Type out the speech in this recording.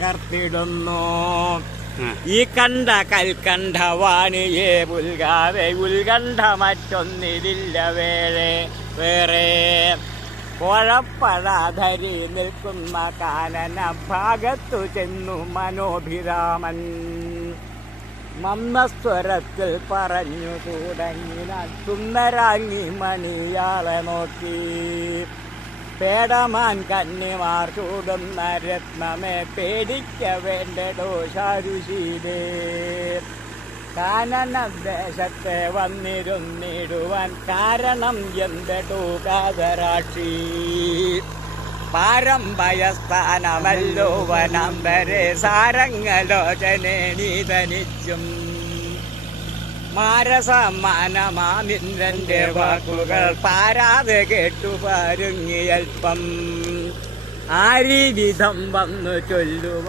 കർത്തിടുന്നു ഈ കണ്ട കൽക്കണ്ഠവാണിയെ ഉൽകാവെ ഉത്കണ്ഠ മറ്റൊന്നിലില്ല വേറെ കോഴപ്പഴാധരി നിൽക്കുന്ന കാനന ഭാഗത്തു ചെന്നു മനോഭിരാമൻ മന്ദസ്വരത്തിൽ പറഞ്ഞു തുടങ്ങിനാൽ സുന്ദരാങ്ങി മണിയാളെ നോക്കി പേടമാൻ കന്നിമാർ ചൂടുന്ന രത്നമേ പേടിക്ക വേണ്ടടോ ശാരുശീലേ കാനനദേശത്തെ വന്നിരുന്നിടുവാൻ കാരണം എന്തടോ കാതരാക്ഷി പാരമ്പയസ്ഥാനമല്ലോ വനംബരെ സാരംഗലോചനെ നീതനിച്ചും മാരസമ്മാനമാമിന്ദ്രന്റെ വാക്കുകൾ പാരാതെ കേട്ടു പാരുങ്ങിയൽപ്പം ആരീവിധം വന്നു ചൊല്ലുക